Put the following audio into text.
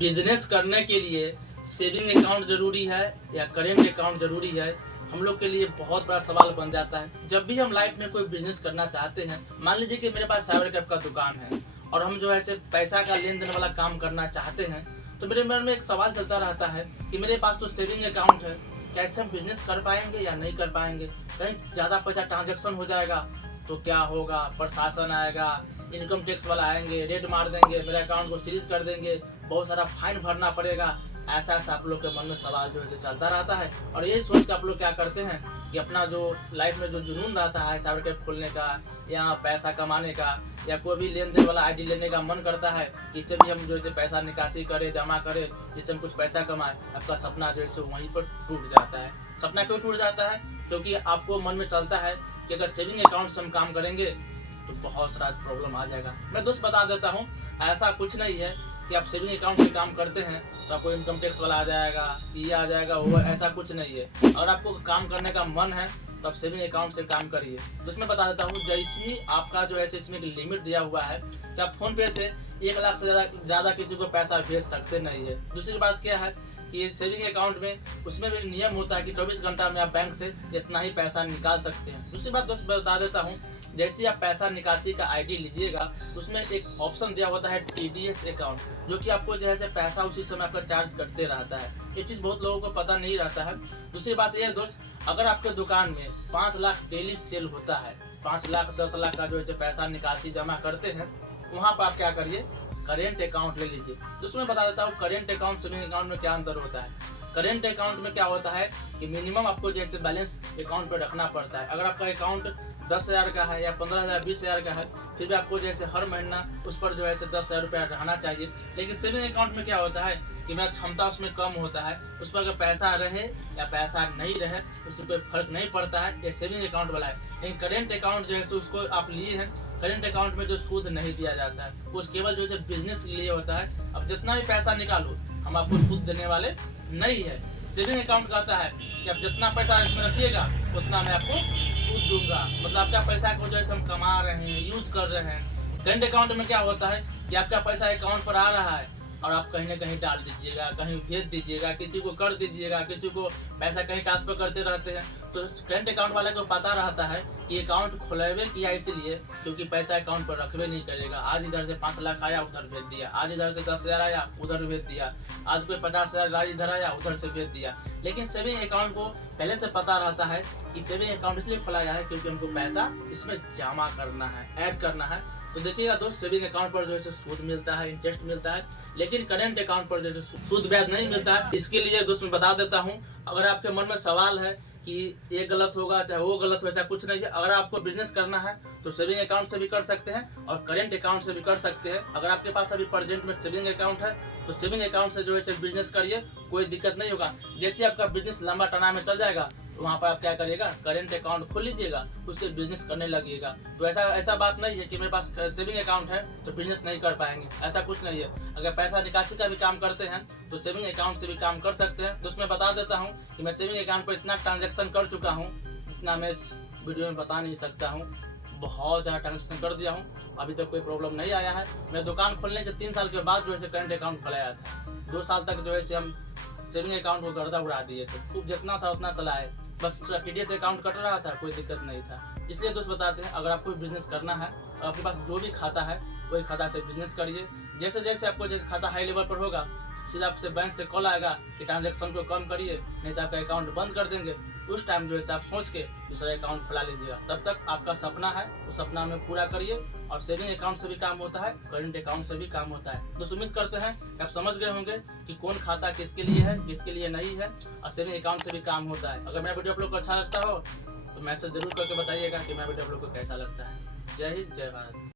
Business करने के लिए सेविंग अकाउंट जरूरी है या करेंट अकाउंट जरूरी है, हम लोग के लिए बहुत बड़ा सवाल बन जाता है। जब भी हम लाइफ में कोई बिजनेस करना चाहते हैं, मान लीजिए कि मेरे पास साइबर कैफ का दुकान है और हम जो है से पैसा का लेन देन वाला काम करना चाहते हैं, तो मेरे मन में एक सवाल चलता रहता है कि मेरे पास तो सेविंग अकाउंट है, कैसे हम बिजनेस कर पाएंगे या नहीं कर पाएंगे, कहीं ज़्यादा पैसा ट्रांजेक्शन हो जाएगा तो क्या होगा, प्रशासन आएगा, इनकम टैक्स वाला आएंगे, रेड मार देंगे, मेरे अकाउंट को सीज कर देंगे, बहुत सारा फाइन भरना पड़ेगा। ऐसा आप लोग के मन में सवाल जो है चलता रहता है और यही सोच के आप लोग क्या करते हैं कि अपना जो लाइफ में जो जुनून रहता है साइबर कैफ खोलने का या पैसा कमाने का या कोई भी लेन देन वाला आईडी लेने का मन करता है, इससे भी हम जो है पैसा निकासी करें, जमा करें, जिससे हम कुछ पैसा कमाएं। आपका सपना जो है वहीं पर टूट जाता है। सपना क्यों टूट जाता है? क्योंकि आपको मन में चलता है कि अगर सेविंग अकाउंट से हम काम करेंगे तो बहुत सारा प्रॉब्लम आ जाएगा। मैं दोस्त बता देता हूँ, ऐसा कुछ नहीं है कि आप सेविंग अकाउंट से काम करते हैं तो आपको इनकम टैक्स वाला आ जाएगा, ये आ जाएगा, वो ऐसा कुछ नहीं है। और आपको काम करने का मन है तो आप सेविंग अकाउंट से काम करिए। तो इसमें बता देता हूँ, जैसे ही आपका जो है इसमें एक लिमिट दिया हुआ है कि आप फोन पे से 1 लाख से ज़्यादा किसी को पैसा भेज सकते नहीं है। दूसरी बात क्या है कि सेविंग अकाउंट में उसमें भी नियम होता है कि 24 घंटा में आप बैंक से इतना ही पैसा निकाल सकते हैं। दूसरी बात दोस्त बता देता हूँ, जैसे आप पैसा निकासी का आईडी लीजिएगा उसमें एक ऑप्शन दिया होता है टीडीएस अकाउंट, जो कि आपको जो है पैसा उसी समय आपका चार्ज करते रहता है। ये चीज़ बहुत लोगों को पता नहीं रहता है। दूसरी बात यह है दोस्त, अगर आपके दुकान में 5 लाख डेली सेल होता है, 5 लाख 10 लाख का जो है पैसा निकासी जमा करते हैं, वहाँ पर आप क्या करिए, करेंट अकाउंट ले लीजिए। तो उसमें बता देता हूँ करेंट अकाउंट सेविंग अकाउंट में क्या अंतर होता है। करेंट अकाउंट में क्या होता है कि मिनिमम आपको जैसे बैलेंस अकाउंट पर रखना पड़ता है। अगर आपका अकाउंट 10,000 का है या 15,000 20,000 का है, फिर भी आपको जैसे हर महीना उस पर जो है 10,000 रुपया रहना चाहिए। लेकिन सेविंग अकाउंट में क्या होता है कि मेरा क्षमता उसमें कम होता है, उस पर अगर पैसा रहे या पैसा नहीं रहे उससे कोई फर्क नहीं पड़ता है। ये सेविंग अकाउंट वाला है। लेकिन करेंट अकाउंट जो है उसको आप लिए हैं, करेंट अकाउंट में जो सूद नहीं दिया जाता है, वो केवल जो है बिजनेस के लिए होता है। अब जितना भी पैसा निकालो हम आपको सूद देने वाले नहीं है। सेविंग अकाउंट कहता है कि आप जितना पैसा इसमें रखिएगा उतना मैं आपको सूद दूंगा, मतलब आपका पैसा को जो है हम कमा रहे हैं, यूज कर रहे हैं। करेंट अकाउंट में क्या होता है कि आपका पैसा अकाउंट पर आ रहा है और आप कहीं ना कहीं डाल दीजिएगा, कहीं भेज दीजिएगा, किसी को कर दीजिएगा, किसी को पैसा कहीं ट्रांसफर करते रहते हैं। तो करेंट अकाउंट वाले को पता रहता है कि अकाउंट खुलेबे किया इसलिए क्योंकि पैसा अकाउंट पर रखबे नहीं करेगा। आज इधर से 5 लाख आया उधर भेज दिया, आज इधर से 10,000 आया उधर भेज दिया, आज कोई 50,000 इधर आया उधर से भेज दिया। लेकिन सेविंग अकाउंट को पहले से पता रहता है कि सेविंग अकाउंट इसलिए खुलाया है क्योंकि हमको पैसा इसमें जमा करना है, ऐड करना है। तो देखिएगा दोस्त, सेविंग अकाउंट पर जो है सूद मिलता है, इंटरेस्ट मिलता है, लेकिन करेंट अकाउंट पर जो है सूद ब्याज नहीं मिलता है। इसके लिए दोस्त मैं बता देता हूँ, अगर आपके मन में सवाल है कि ये गलत होगा चाहे वो गलत हो, ऐसा कुछ नहीं है। अगर आपको बिजनेस करना है तो सेविंग अकाउंट से भी कर सकते हैं और करेंट अकाउंट से भी कर सकते हैं। अगर आपके पास अभी प्रेजेंट में सेविंग अकाउंट है तो सेविंग अकाउंट से जो है बिजनेस करिए, कोई दिक्कत नहीं होगा। जैसे आपका बिजनेस लंबा टर्म में चल जाएगा तो वहाँ पर आप क्या करिएगा, करेंट अकाउंट खोल लीजिएगा, उससे बिजनेस करने लगिएगा। तो ऐसा बात नहीं है कि मेरे पास सेविंग अकाउंट है तो बिजनेस नहीं कर पाएंगे, ऐसा कुछ नहीं है। अगर पैसा निकासी का भी काम करते हैं तो सेविंग अकाउंट से भी काम कर सकते हैं। तो उसमें बता देता हूँ कि मैं सेविंग अकाउंट पर इतना ट्रांजेक्शन कर चुका हूँ, इतना मैं इस वीडियो में बता नहीं सकता हूँ। बहुत ज़्यादा ट्रांजेक्शन कर दिया हूँ, अभी तक कोई प्रॉब्लम नहीं आया है। मैं दुकान खोलने के 3 साल के बाद जो है करेंट अकाउंट खुलाया था। 2 साल तक जो है हम सेविंग अकाउंट को गर्दा उड़ा दिए थे, खूब जितना था उतना चलाए, बस टीडीएस अकाउंट कट रहा था, कोई दिक्कत नहीं था। इसलिए दोस्त बताते हैं, अगर आपको बिजनेस करना है और आपके पास जो भी खाता है वही खाता से बिजनेस करिए। जैसे जैसे आपको जैसे खाता हाई लेवल पर होगा सीधा आपसे बैंक से कॉल आएगा कि ट्रांजेक्शन को कम करिए नहीं तो आपका अकाउंट बंद कर देंगे। उस टाइम जो है आप सोच के दूसरा अकाउंट खुला लीजिएगा। तब तक आपका सपना है उस सपना में पूरा करिए। और सेविंग अकाउंट से भी काम होता है, करेंट अकाउंट से भी काम होता है। तो उम्मीद करते हैं कि आप समझ गए होंगे कि कौन खाता किसके लिए है, किसके लिए नहीं है, और सेविंग अकाउंट से भी काम होता है। अगर मेरा वीडियो आप लोग को अच्छा लगता हो तो मैसेज जरूर करके बताइएगा कि मेरा वीडियो आप लोग को कैसा लगता है। जय हिंद, जय भारत।